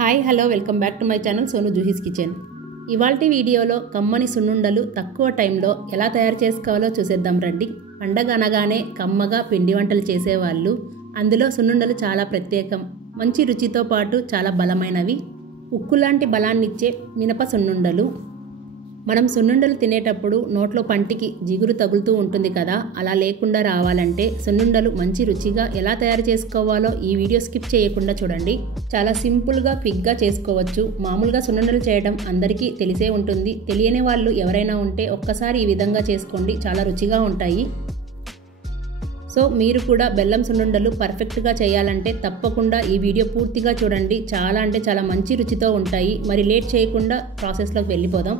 Hi hello welcome back to my channel Sonu Juhi's kitchen. ఇవాల్టి వీడియోలో కమ్మని సున్నుండలు తక్కువ టైంలో ఎలా తయారు చేసుకోవాలో చూసేద్దాం రండి. పండగ అనగానే కమ్మగా పిండి వంటలు చేసేవాళ్ళు, అందులో సున్నుండలు చాలా ప్రత్యేకం. మంచి రుచితో పాటు చాలా బలమైనవి. ఉక్కులాంటి బలాన్నిచ్చే మినప సున్నుండలు. మనం సున్నుండలు తినేటప్పుడు నోట్లో పంటికి జిగురు తగులుతూ ఉంటుంది కదా, అలా లేకుండా రావాలంటే సున్నుండలు మంచి రుచిగా ఎలా తయారు చేసుకోవాలో ఈ వీడియో స్కిప్ చేయకుండా చూడండి. చాలా సింపుల్గా క్విక్గా చేసుకోవచ్చు. మామూలుగా సున్నుండలు చేయడం అందరికీ తెలిసే ఉంటుంది. తెలియని వాళ్ళు ఎవరైనా ఉంటే ఒక్కసారి ఈ విధంగా చేసుకోండి, చాలా రుచిగా ఉంటాయి. సో మీరు కూడా బెల్లం సున్నుండలు పర్ఫెక్ట్గా చేయాలంటే తప్పకుండా ఈ వీడియో పూర్తిగా చూడండి. చాలా మంచి రుచితో ఉంటాయి. మరి లేట్ చేయకుండా ప్రాసెస్లోకి వెళ్ళిపోదాం.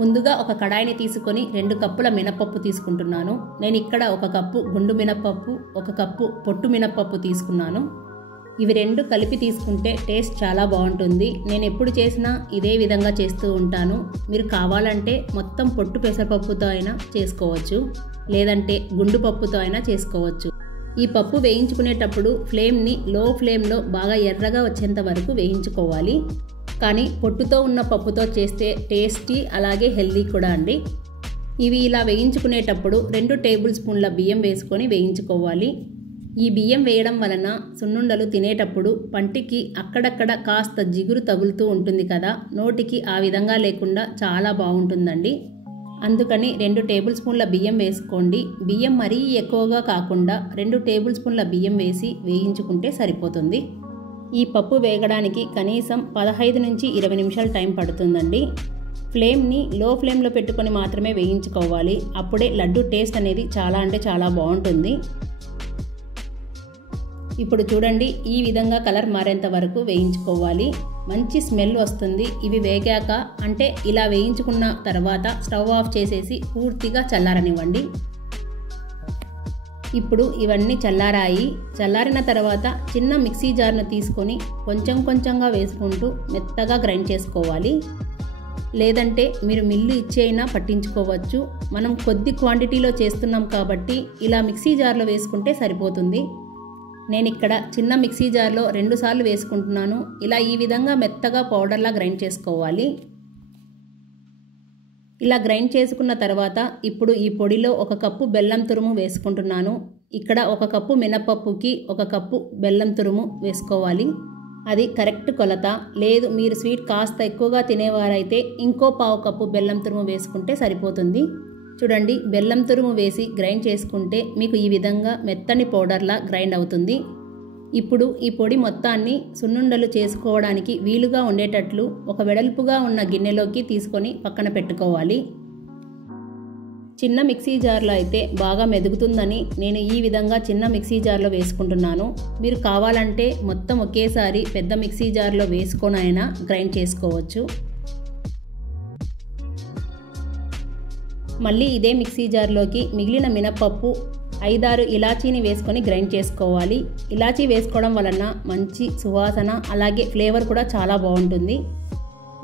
ముందుగా ఒక కడాయిని తీసుకొని 2 కప్పుల మినపప్పు తీసుకుంటున్నాను. నేను ఇక్కడ 1 కప్పు గుండు మినపప్పు, 1 కప్పు పొట్టు మినపప్పు తీసుకున్నాను. ఇవి 2 కలిపి తీసుకుంటే టేస్ట్ చాలా బాగుంటుంది. నేను ఎప్పుడు చేసినా ఇదే విధంగా చేస్తూ ఉంటాను. మీరు కావాలంటే మొత్తం పొట్టు పెసరపప్పుతో అయినా చేసుకోవచ్చు, లేదంటే గుండు పప్పుతో అయినా చేసుకోవచ్చు. ఈ పప్పు వేయించుకునేటప్పుడు ఫ్లేమ్ని లో ఫ్లేమ్లో బాగా ఎర్రగా వచ్చేంత వరకు వేయించుకోవాలి. కానీ పొట్టుతో ఉన్న పప్పుతో చేస్తే టేస్టీ అలాగే హెల్దీ కూడా అండి. ఇవి ఇలా వేయించుకునేటప్పుడు 2 టేబుల్ స్పూన్ల బియ్యం వేసుకొని వేయించుకోవాలి. ఈ బియ్యం వేయడం వలన సున్నుండలు తినేటప్పుడు పంటికి అక్కడక్కడ కాస్త జిగురు తగులుతూ ఉంటుంది కదా, నోటికి ఆ విధంగా లేకుండా చాలా బాగుంటుందండి. అందుకని 2 టేబుల్ స్పూన్ల బియ్యం వేసుకోండి. బియ్యం మరీ ఎక్కువగా కాకుండా 2 టేబుల్ స్పూన్ల బియ్యం వేసి వేయించుకుంటే సరిపోతుంది. ఈ పప్పు వేగడానికి కనీసం 15 నుంచి 20 నిమిషాలు టైం పడుతుందండి. ఫ్లేమ్ని లో ఫ్లేమ్లో పెట్టుకొని మాత్రమే వేయించుకోవాలి. అప్పుడే లడ్డు టేస్ట్ అనేది చాలా బాగుంటుంది. ఇప్పుడు చూడండి, ఈ విధంగా కలర్ మారేంత వరకు వేయించుకోవాలి. మంచి స్మెల్ వస్తుంది. ఇవి వేగాక అంటే ఇలా వేయించుకున్న తర్వాత స్టవ్ ఆఫ్ చేసేసి పూర్తిగా చల్లారనివ్వండి. ఇప్పుడు ఇవన్నీ చల్లారిన తర్వాత చిన్న మిక్సీ జార్ను తీసుకొని కొంచెంగా వేసుకుంటూ మెత్తగా గ్రైండ్ చేసుకోవాలి. లేదంటే మీరు మిల్లు ఇచ్చి అయినా పట్టించుకోవచ్చు. మనం కొద్ది క్వాంటిటీలో చేస్తున్నాం కాబట్టి ఇలా మిక్సీ జార్లో వేసుకుంటే సరిపోతుంది. నేను ఇక్కడ చిన్న మిక్సీ జార్లో 2 సార్లు వేసుకుంటున్నాను. ఇలా ఈ విధంగా మెత్తగా పౌడర్లా గ్రైండ్ చేసుకోవాలి. ఇలా గ్రైండ్ చేసుకున్న తర్వాత ఇప్పుడు ఈ పొడిలో 1 కప్పు బెల్లం తురుము వేసుకుంటున్నాను. ఇక్కడ 1 కప్పు మినపప్పుకి 1 కప్పు బెల్లం తురుము వేసుకోవాలి. అది కరెక్ట్ కొలత. లేదు మీరు స్వీట్ కాస్త ఎక్కువగా తినేవారైతే ఇంకో 1/2 కప్పు బెల్లం తురుము వేసుకుంటే సరిపోతుంది. చూడండి, బెల్లం తురుము వేసి గ్రైండ్ చేసుకుంటే మీకు ఈ విధంగా మెత్తని పౌడర్లా గ్రైండ్ అవుతుంది. ఇప్పుడు ఈ పొడి మొత్తాన్ని సున్నుండలు చేసుకోవడానికి వీలుగా ఉండేటట్లు ఒక వెడల్పుగా ఉన్న గిన్నెలోకి తీసుకొని పక్కన పెట్టుకోవాలి. చిన్న మిక్సీ జార్లో అయితే బాగా మెదుగుతుందని నేను ఈ విధంగా చిన్న మిక్సీ జార్లో వేసుకుంటున్నాను. మీరు కావాలంటే మొత్తం ఒకేసారి పెద్ద మిక్సీ జార్లో వేసుకొనైనా గ్రైండ్ చేసుకోవచ్చు. మళ్ళీ ఇదే మిక్సీ జార్లోకి మిగిలిన మినపప్పు 5-6 ఇలాచీని వేసుకొని గ్రైండ్ చేసుకోవాలి. ఇలాచీ వేసుకోవడం వలన మంచి సువాసన అలాగే ఫ్లేవర్ కూడా చాలా బాగుంటుంది.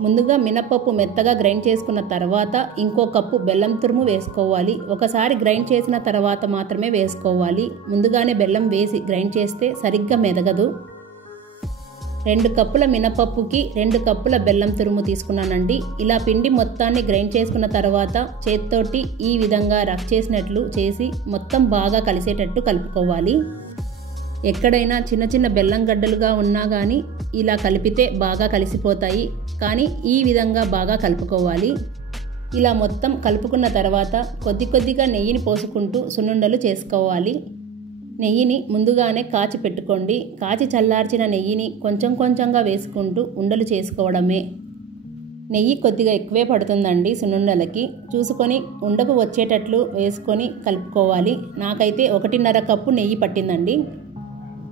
ముందుగా మినపప్పు మెత్తగా గ్రైండ్ చేసుకున్న తర్వాత ఇంకో కప్పు బెల్లం తురుము వేసుకోవాలి. ఒకసారి గ్రైండ్ చేసిన తర్వాత మాత్రమే వేసుకోవాలి. ముందుగానే బెల్లం వేసి గ్రైండ్ చేస్తే సరిగ్గా మెదగదు. 2 కప్పుల మినపప్పుకి 2 కప్పుల బెల్లం తురుము తీసుకున్నానండి. ఇలా పిండి మొత్తాన్ని గ్రైండ్ చేసుకున్న తర్వాత చేత్తోటి ఈ విధంగా రఫ్ చేసినట్లు చేసి మొత్తం బాగా కలిసేటట్టు కలుపుకోవాలి. ఎక్కడైనా చిన్న బెల్లం గడ్డలుగా ఉన్నా కానీ ఇలా కలిపితే బాగా కలిసిపోతాయి. కానీ ఈ విధంగా బాగా కలుపుకోవాలి. ఇలా మొత్తం కలుపుకున్న తర్వాత కొద్దిగా నెయ్యిని పోసుకుంటూ సున్నుండలు చేసుకోవాలి. నెయ్యిని ముందుగానే కాచి పెట్టుకోండి. కాచి చల్లార్చిన నెయ్యిని కొంచెంగా వేసుకుంటూ ఉండలు చేసుకోవడమే. నెయ్యి కొద్దిగా ఎక్కువే పడుతుందండి సున్నుండలకి. చూసుకొని ఉండకు వచ్చేటట్లు వేసుకొని కలుపుకోవాలి. నాకైతే 1.5 కప్పు నెయ్యి పట్టిందండి.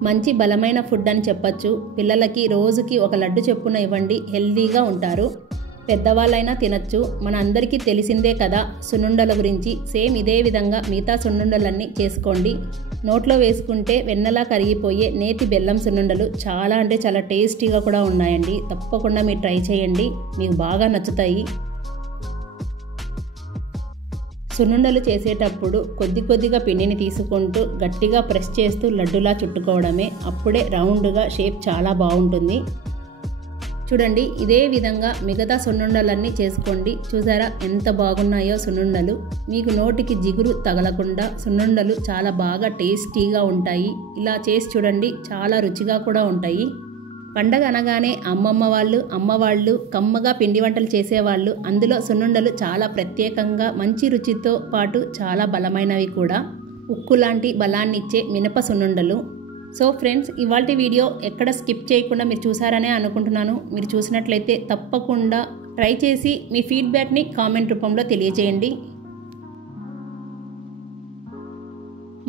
మంచి బలమైన ఫుడ్ అని చెప్పచ్చు. పిల్లలకి రోజుకి 1 లడ్డు చొప్పున ఇవ్వండి, హెల్దీగా ఉంటారు. పెద్దవాళ్ళైనా తినచ్చు. మన అందరికీ తెలిసిందే కదా సున్నుండల గురించి. సేమ్ ఇదే విధంగా మిగతా సున్నుండలన్నీ చేసుకోండి. నోట్లో వేసుకుంటే వెన్నలా కరిగిపోయే నేతి బెల్లం సున్నుండలు చాలా టేస్టీగా కూడా ఉన్నాయండి. తప్పకుండా మీరు ట్రై చేయండి, మీకు బాగా నచ్చుతాయి. సున్నుండలు చేసేటప్పుడు కొద్దిగా పిండిని తీసుకుంటూ గట్టిగా ప్రెస్ చేస్తూ లడ్డులా చుట్టుకోవడమే. అప్పుడే రౌండ్గా షేప్ చాలా బాగుంటుంది. చూడండి, ఇదే విధంగా మిగతా సున్నుండలన్నీ చేసుకోండి. చూసారా ఎంత బాగున్నాయో సున్నుండలు. మీకు నోటికి జిగురు తగలకుండా సున్నుండలు చాలా బాగా టేస్టీగా ఉంటాయి. ఇలా చేసి చూడండి, చాలా రుచిగా కూడా ఉంటాయి. పండగ అనగానే అమ్మ వాళ్ళు కమ్మగా పిండి వంటలు చేసేవాళ్ళు. అందులో సున్నుండలు చాలా ప్రత్యేకంగా మంచి రుచితో పాటు చాలా బలమైనవి కూడా. ఉక్కు లాంటి బలాన్నిచ్చే మినప సున్నుండలు. సో ఫ్రెండ్స్, ఇవాల్టి వీడియో ఎక్కడ స్కిప్ చేయకుండా మీరు చూసారనే అనుకుంటున్నాను. మీరు చూసినట్లయితే తప్పకుండా ట్రై చేసి మీ ఫీడ్బ్యాక్ని కామెంట్ రూపంలో తెలియజేయండి.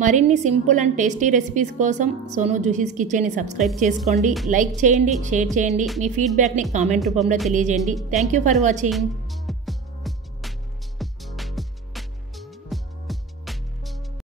మరిన్ని సింపుల్ అండ్ టేస్టీ రెసిపీస్ కోసం సోను జూహీస్ కిచెన్ని సబ్స్క్రైబ్ చేసుకోండి. లైక్ చేయండి, షేర్ చేయండి. మీ ఫీడ్బ్యాక్ని కామెంట్ రూపంలో తెలియజేయండి. Thank you for watching.